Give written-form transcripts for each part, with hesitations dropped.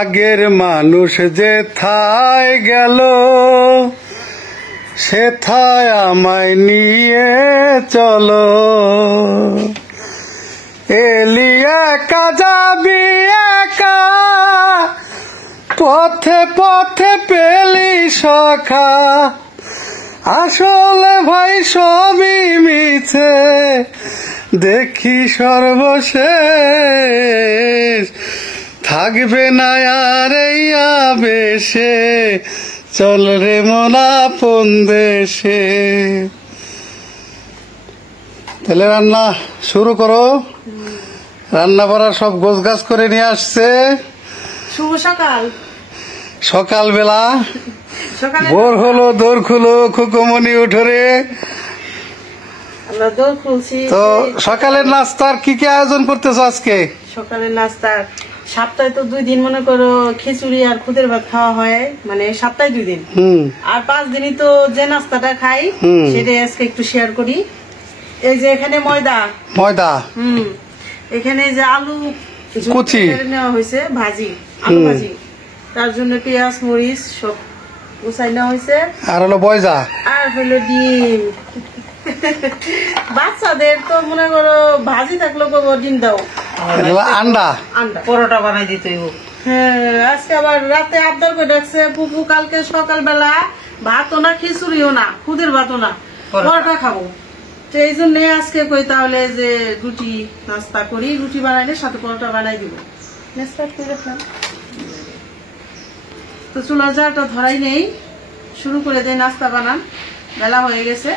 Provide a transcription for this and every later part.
আগের মানুষ যেথায় গেল সেথায় আমায় নিয়ে চলো, এলি একা যাবি একা, পথে পথে পেলি সখা, আসলে ভাই সবই মিছে, দেখি সর্বশেষ থাকবে না আর এই আবেশে, চল রে মন আপন দেশে। তাহলে রান্না শুরু করো। রান্না বাড়া সব গোছ গাছ করে নিয়ে আসছে। শুভ সকাল। সকালবেলা ভোর হলো, দোর খুলো খুকুমনি উঠরে। তো সকালের নাস্তার কি কি আয়োজন করতেছ আজকে? সকালের নাস্তার সপ্তাহে তো 2 দিন মনে করো খিচুড়ি আর খুদের ভাত খাওয়া হয়, মানে সপ্তাহে 2 দিন। আর 5 দিনই তো যে নাস্তাটা খাই সেটাই আজকে একটু শেয়ার করি। এই যে এখানে ময়দা এখানে যে আলু কুচি নেওয়া হয়েছে, ভাজি আলু ভাজি, তার জন্য পেঁয়াজ মরিচ সব উচাই নেওয়া হয়েছে, আর হলো বয়জা, আর হলো ডিম। বাচ্চাদের তো মনে করো ভাজি থাকলো ডিম দাও, আন্ডা আন্ডা পরোটা বানাই দিতে। হ্যাঁ, আজকে আবার রাতে আবদার করে রাখছে পুপু কালকে সকালবেলা ভাতও না খিচুড়িও না খুদের ভাতও না পরোটা খাবো। তো এই জন্য আজকে কই তাহলে যে রুটি নাস্তা করি, রুটি বানাইলে সাথে পরোটা বানাই দিব। তো চুলার জালটা ধরাই নেই, শুরু করে দেয় নাস্তা বানান। বেলা হয়ে গেছে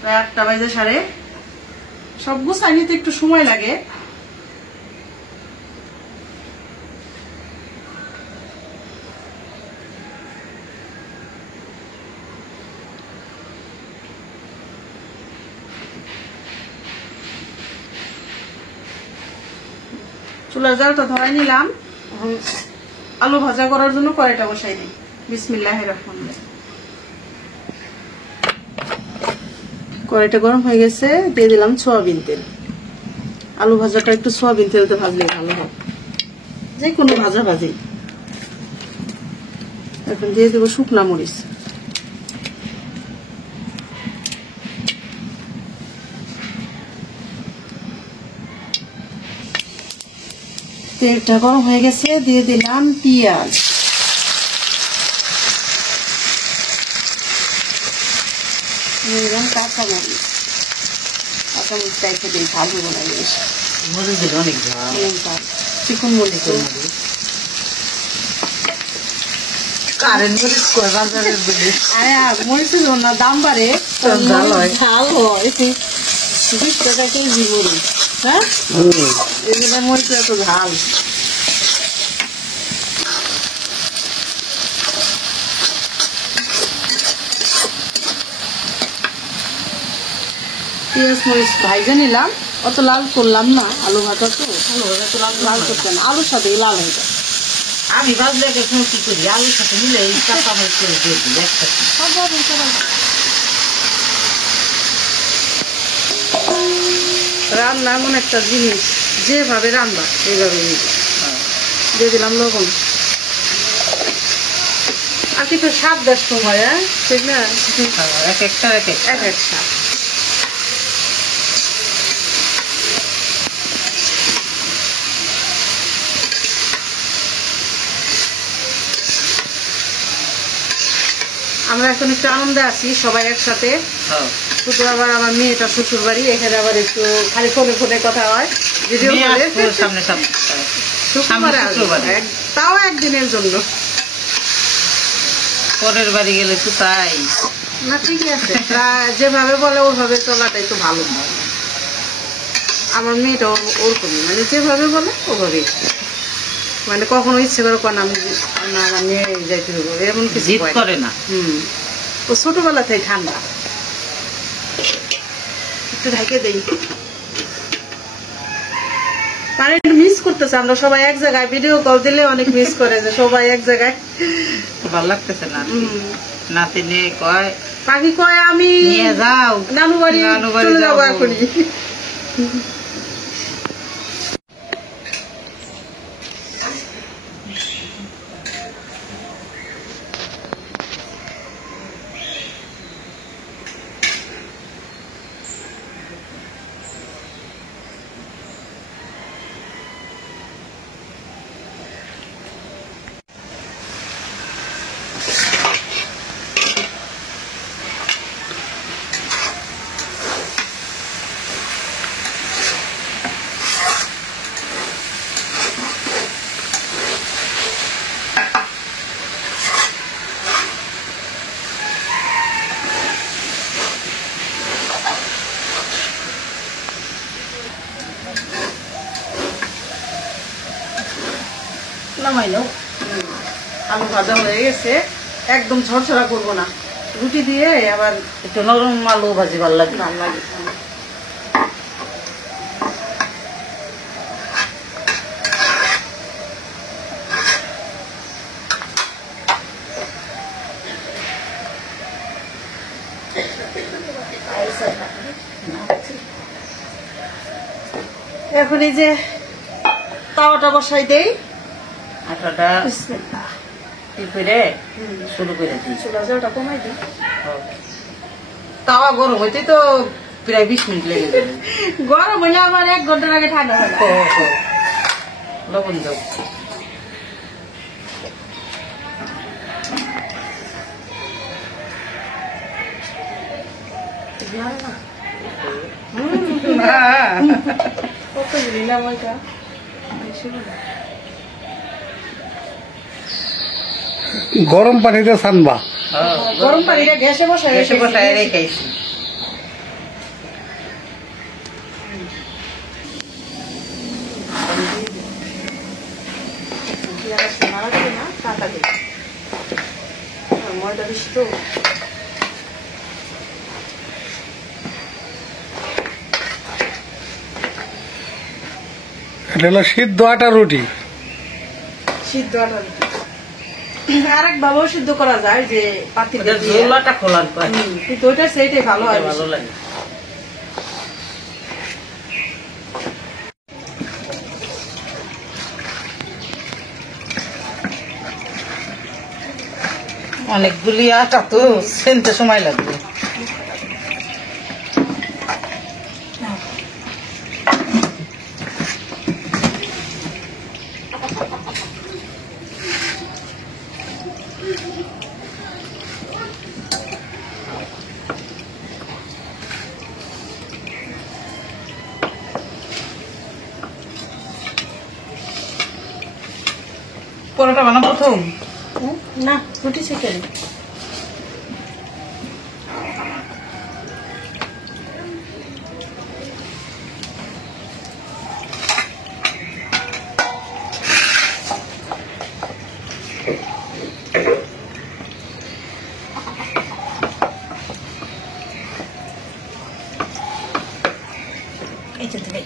প্রায় 8টা বাজে সাড়ে। সব গুছাই নিতে একটু সময় লাগে। চুলার জালটা ধরাই নিলাম, আলু ভাজা করার জন্য কড়াইটা বসাই দিই। বিসমিল্লাহির রহমানির রহিম। কড়াইটা গরম হয়ে গেছে, দিয়ে দিলাম সয়াবিন তেল। আলু ভাজাটা একটু সয়াবিন তেলতে ভাজলে ভালো হয়, যে কোনো ভাজা ভাজি। এখন দিয়ে দেবো শুকনা মরিচ, তেলটা গরম হয়ে গেছে, দিয়ে দিলাম পেঁয়াজ, দিয়ে দিলাম কাঁচামরিচ। কাঁচামরিচটা একটু দিই, ঝাল দেবো না বেশ, অনেক ঝাল, চিকন মরিচ। মরিচের জন্য দাম বাড়ে, ঝাল হয় 20 টাকা কেজি মরিচ। হ্যাঁ, এগুলো মরিচ এত ঝাল। পেঁয়াজ মরিচ ভাইজে নিলাম, অত লাল করলাম না, আলু ভাজা তো আলু ভাজা তো লাল করতে না, আলুর সাথে লাল হয়ে যায়। আমি ভাজলে এখন কি করি, আলুর সাথে মিলে কাঁচা মরিচ করে দিয়ে দিই একসাথে। রান্না এমন একটা জিনিস, যেভাবে রান্না এইভাবে দিয়ে দিলাম লবণ। আর কিন্তু স্বাদ দেশ সময়, ঠিক না, এক একটা এক এক স্বাদ। আমরা এখন একটু আনন্দে আছি সবাই একসাথে। শুধু আবার আমার মেয়েটা শ্বশুর বাড়ি, এখানে আবার একটু খালি ফোনে ফোনে কথা হয়, ভিডিও কলে। সামনে শুক্রবারে তাও একদিনের জন্য, পরের বাড়ি গেলে তো তাই না। ঠিকই আছে, যেভাবে বলে ওইভাবে চলাটাই তো ভালো। আমার মেয়েটা ওরকমই, মানে যেভাবে বলে ওভাবেই, মানে কখনো ইচ্ছে করে কোন আমি আমার মেয়ে যাইতে হবে এমন কিছু করে না। ও ছোটবেলা থেকে ঠান্ডা। একটু ঢাকে দেই, কারেন্ট মিস করতেছে। আমরা সবাই এক জায়গায়, ভিডিও কল দিলে অনেক মিস করে যে সবাই এক জায়গায়, ভালো লাগতেছে না। নাতি নিয়ে কয় পাখি কয় আমি নিয়ে যাও নানু বাড়ি চলে যাবো এখনই। নামাই নাও। আলু ভাজা হয়ে গেছে, একদম ঝরঝরা করবো না, রুটি দিয়ে আবার একটু নরম আলু ভাজি ভালো লাগে। ভাল লাগে। এখন এই যে তাওয়াটা বসাই দেই, আটাটা বিসমিল্লাহ। ই করে শুরু করে দিই। চুলা জলটা কমাই দিই। তাওয়া গরম হইতে তো প্রায় 20 মিনিট লেগে যাবে। গরম হইলে আবার 1 ঘন্টার আগে ঠান্ডা হয় না। লবণ দাও। কত দিলাম ওইটা বেশি না। গরম পানিতে ছানবা। গরম পানিটা গ্যাসে বসাই এসে বসায় রেখেছি। ময়দা বেশি তো। এটা হলো সিদ্ধ আটা রুটি। সিদ্ধ আটা রুটি। আরেক ভাবেও সিদ্ধ করা যায়, যে পাতিল ঝোলাটা খোলার পর কিন্তু ওইটা সেইটাই ভালো হয়। ভালো লাগে। অনেকগুলি আটা তো সেনতে সময় লাগবে। পরোটা বানাবো প্রথম। না, রুটি সেকে নি। এই যে তুমি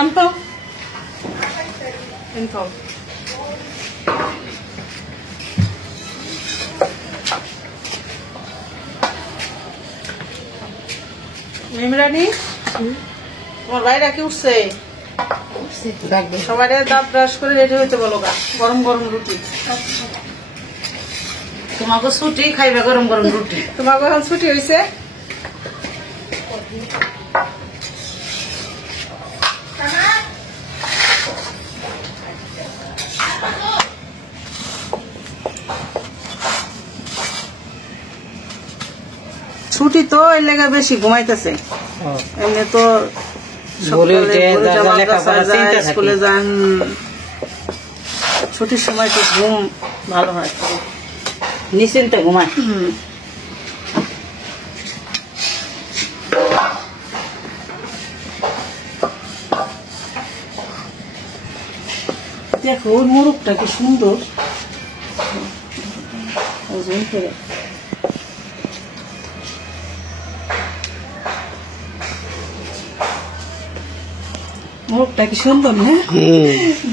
আনতো আনতো মেমরানি, তোমার ভাইরা কি উঠছে? সবাই দাঁত ব্রাশ করে রেডি হইতে বলো গা, গরম গরম রুটি। তোমাকে ছুটি খাইবে গরম গরম রুটি। তোমার এখন ছুটি হয়েছে। ছুটি তো এর লেগে বেশি ঘুমাইতেছে, এমনি তো স্কুলে যান, ছুটির সময় তো ঘুম ভালো হয়, নিশ্চিন্তে ঘুমায়। দেখো ওর মোরগটা কি সুন্দর, ওজন করে মুখটা কি সুন্দর না?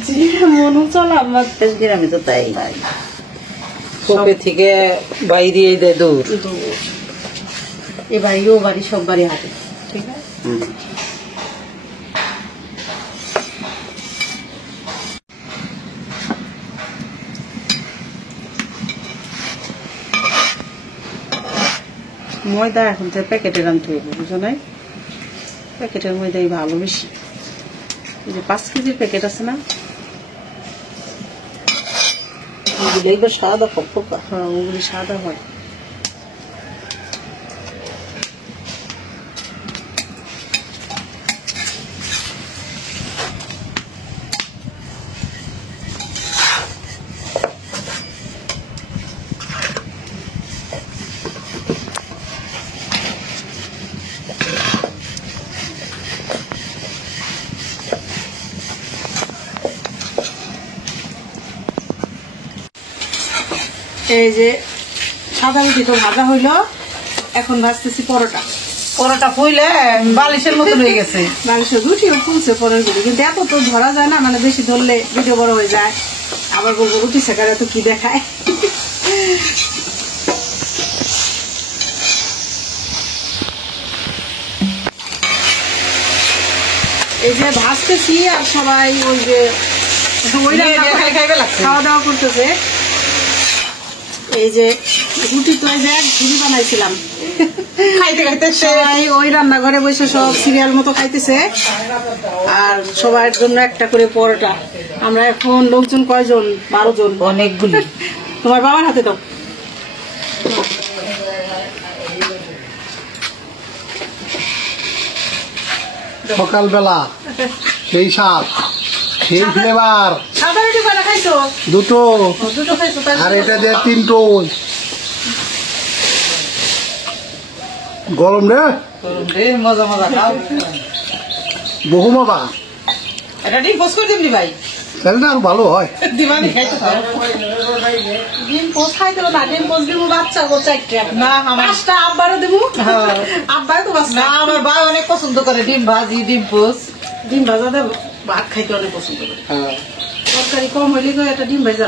জি মনু চলা আমার গ্রামে তো তাই ভাই কোপে থেকে বাইরে দেয় দূর এ বাড়ি ও বাড়ি সব বাড়ি হাতে ঠিক আছে। ময়দা এখন তো প্যাকেটের আনতে হবে বুঝো নাই, প্যাকেটের ময়দাই ভালো বেশি। এই যে 5 কেজির প্যাকেট আছে না, এগুলো সাদা ফকফকা হ্যাঁ ওগুলি সাদা হয়। এই যে সাদা রুটি তো ভাজা হইলো, এখন ভাজতেছি পরোটা। পরোটা ফুইলে বালিশের মতো হয়ে গেছে। বালিশের রুটিও ফুলছে পরের গুলি, কিন্তু এত তো ধরা যায় না, মানে বেশি ধরলে ভিডিও বড় হয়ে যায়। আবার বলবো রুটি শেখারে তো কি দেখায়। এই যে ভাজতেছি আর সবাই ওই যে খাওয়া দাওয়া করতেছে। এই যে রুটি তো এই যে ঝুড়ি বানাইছিলাম, খাইতে খাইতে সবাই ওই রান্নাঘরে বসে সব সিরিয়াল মতো খাইতেছে, আর সবার জন্য একটা করে পরোটা। আমরা এখন লোকজন কয়জন? 12 জন। অনেকগুলি। তোমার বাবার হাতে দাও। সকালবেলা সেই স্বাদ, সেই ফ্লেভার। সাদা রুটি কয়টা খাইছো? দুটো, দুটো খাইছো? আর এটা দিয়ে 3টো। গরম রে, মজা মজা খাও। বহু মজা। এটা ডিম পোস্ট করে দিবি ভাই, তাহলে না আরো ভালো হয়। দিবানি খাইতে খাও। ডিম পোস্ট খাইতে হবে না, ডিম পোস্ট দিব বাচ্চা গো 4টা। না আমার 5টা আব্বারও দেবো। হ্যাঁ। আব্বাই তো বাচ্চা। না আমার ভাই অনেক পছন্দ করে ডিম ভাজি ডিম পোস্ট। ডিম ভাজা দেবো, ভাত খাইতে অনেক পছন্দ করে। তরকারি কম হইলে গো একটা ডিম ভাজা।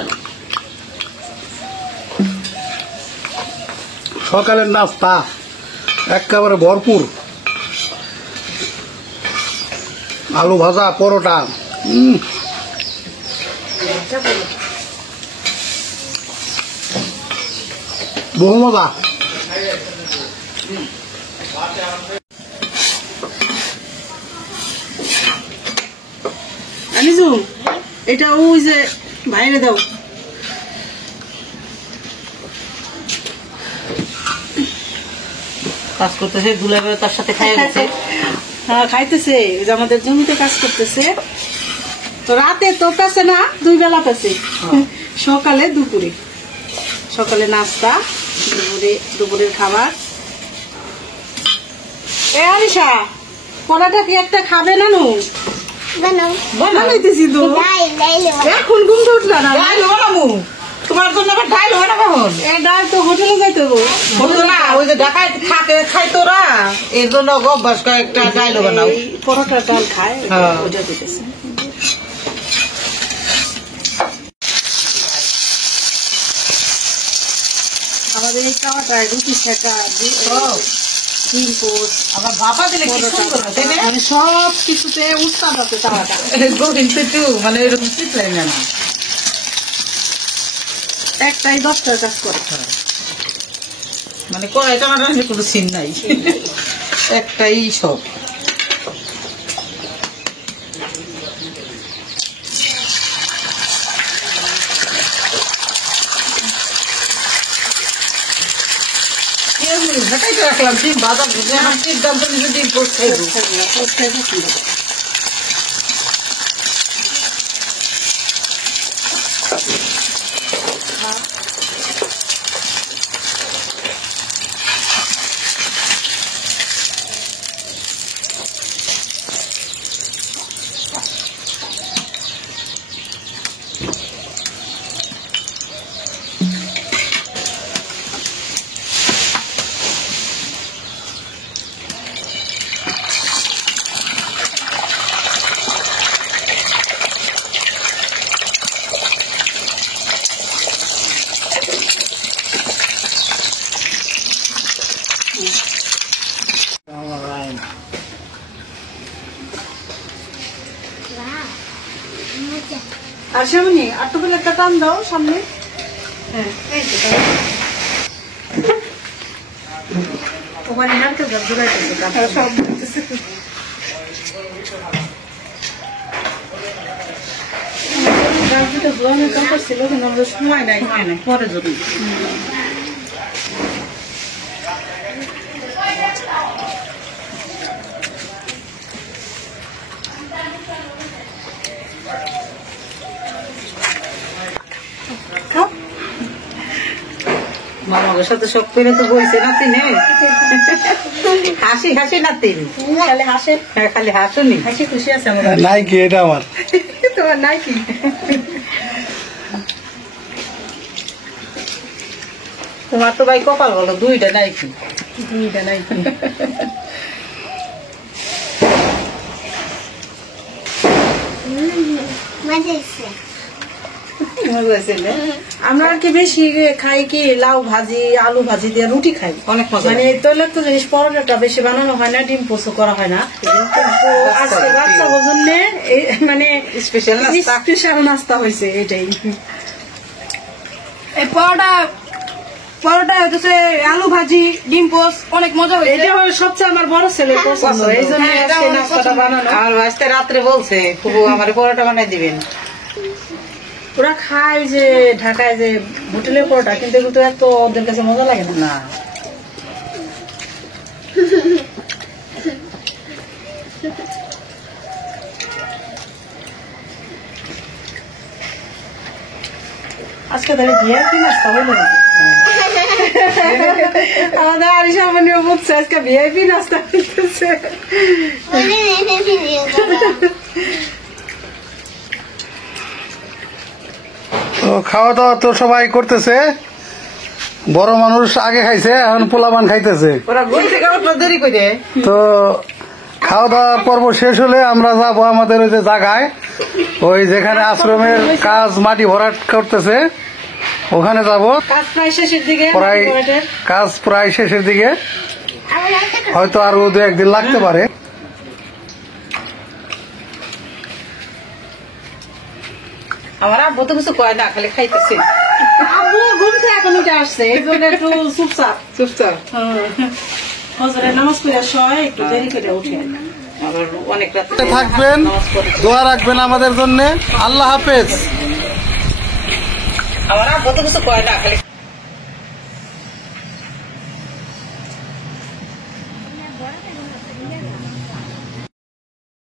সকালের নাস্তা একেবারে ভরপুর। আলু ভাজা, পরোটা, বহু মজা। আনিসু এটা ওই যে বাইরে দাও। কাজ করতেছে দুলাবে তার সাথে খাইয়া গেছে। হ্যাঁ খাইতেছে, ওই যে আমাদের জমিতে কাজ করতেছে তো। রাতে তো পেছে না, 2 বেলা পেছে, সকালে দুপুরে। সকালে নাস্তা, দুপুরের খাবার। এ আনিশা পরাটা কি একটা খাবে না? নু বানাইতেছি তো, এখন ঘুম তো উঠলো না। ডাইল বানাবো তোমার জন্য, আবার ডাইল বানাবো। এই ডাল তো হোটেলে যাইতে হবে। বলতো না ওই যে ঢাকায় থাকে খাই তোরা, এর জন্য অভ্যাস কয়েকটা ডাইল বানাও। এই পরোটার ডাল খায়, হ্যাঁ। ওটা দিতেছে। আমাদের এই খাওয়াটায় রুটি শেখা, ডিম পোস্ট, আমার বাবা দিলে কি সুন্দর হয়, তাই না? মানে সব কিছুতে উস্তাদ আছে তাওয়াটা। গোবিন্দ পেটু মানে এরকম চিতলাই না না। একটাই 10টার কাজ করে। মানে কড়াই টানাটানি কোনো সিন নাই, একটাই সব। ঢাকাইতে রাখলাম ডিম বাজার হাসির দাম তো নিজে ডিম পোস্ট খাইবো। পোস্টটাই পছন্দ করে। আর সামনে আটটু করে একটা টান দাও সামনে। হ্যাঁ এই তো তাই। ওখানে নারকেল গাছ জোড়াইতেছে সব দিতেছে। গাছ দুটো জোয়ানোর দরকার ছিল কিন্তু আমাদের সময় নাই, পরে যদি মামার সাথে সব পেরে তো বইছে না তিনে হাসি হাসি না তিন খালি হাসে, খালি হাসুনি হাসি খুশি আছে আমার। নাই কি এটা আমার তোমার নাই কি? তোমার তো ভাই কপাল বলো দুইটা নাই কি দুইটা নাই কি? মজা হয়েছে না? আমরা আর কি বেশি খাই কি লাউ ভাজি আলু ভাজি দিয়ে রুটি খাই। অনেক মজা মানে তৈলাক্ত জিনিস পরোটাটা বেশি বানানো হয় না, ডিম পোস্ত করা হয় না। কিন্তু আজকে বাচ্চা জন্য মানে স্পেশাল নাস্তা স্পেশাল নাস্তা হয়েছে এটাই। এই পরোটা হচ্ছে আলু ভাজি ডিম পোস্ট অনেক মজা হয়েছে। এটা হলো সবচেয়ে আমার বড় ছেলে পছন্দ, এই জন্য হ্যাঁ, এটা আজকে অনেক নাস্তাটা পছন্দ। বানানো। আমার ভাইস্তে রাত্রে বলছে খুব আমার পরোটা বানাই দিবেন। ওরা খায় যে ঢাকায় যে হোটেলের পরোটা, কিন্তু এগুলো তো এত ওদের কাছে মজা লাগে না। না আজকে তাহলে ভিআইপি নাস্তা হইলো নাকি? আমাদের আরিশা মনে বুঝছে আজকে ভিআইপি নাস্তা হইতেছে। তো খাওয়া দাওয়া তো সবাই করতেছে, বড় মানুষ আগে খাইছে, এখন পোলাপান খাইতেছে। ওরা ঘুম থেকে উঠলো দেরি করে তো খাওয়া দাওয়ার পর্ব শেষ হলে আমরা যাবো আমাদের ওই যে জায়গায়, ওই যেখানে আশ্রমের কাজ মাটি ভরাট করতেছে ওখানে যাব। কাজ প্রায় শেষের দিকে, প্রায় মাটি কাজ প্রায় শেষের দিকে, হয়তো আরো 2-1 দিন লাগতে পারে। আমার আব্বু তো কিছু কয় না, খালি খাইতেছে আব্বু ঘুম থেকে এখন উঠে আসছে, এই জন্য একটু চুপচাপ। চুপচাপ। হজরের নামাজ পড়ে শয় একটু দেরি করে উঠে। আবার অনেক রাত থাকবেন, দোয়া রাখবেন আমাদের জন্য। আল্লাহ হাফেজ। আমার আব্বু তো কিছু কয় না, খালি